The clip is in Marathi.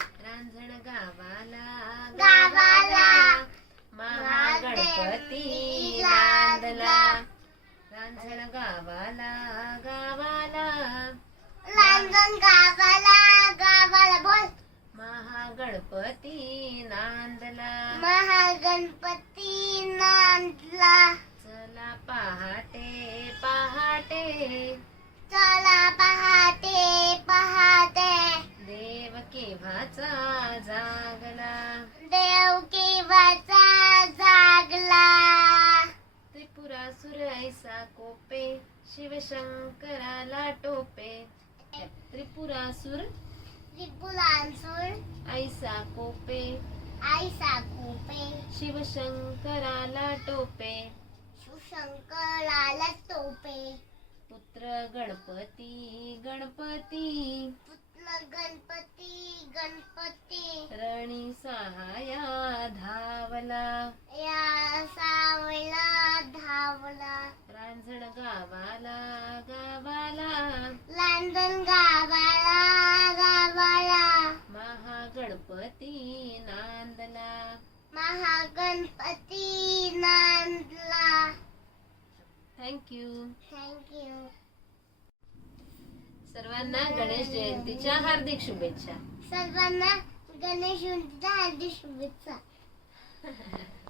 रांजण गावाला गावाला. महागणपती नांदला रांजण गावाला गावाला. रांजण गावाला गावाला बोल. महागणपती नांदला. महागणपती नांदला. चला पहाटे पहाटे. चला पहाटे केव्हाचा जागला. देव केव्हाचा जागला? त्रिपुरासुर ऐसा कोपे शिवशंकराला टोपे. त्रिपुरासुर त्रिपुरांसूर ऐसा कोपे. आई साकुपे शिवशंकराला टोपे. शिवशंकराला टोपे. पुत्र गणपती गणपती. गणपती गणपती. रणी सहाया धावला. या सावला धावला. रांजण गावाला गावाला. लंडन गावाला गावाला. महागणपती नांदला. महागणपती नांदला. थँक्यू थँक्यू सर्वांना गणेश जयंतीच्या हार्दिक शुभेच्छा. सर्वांना गणेश हार्दिक शुभेच्छा.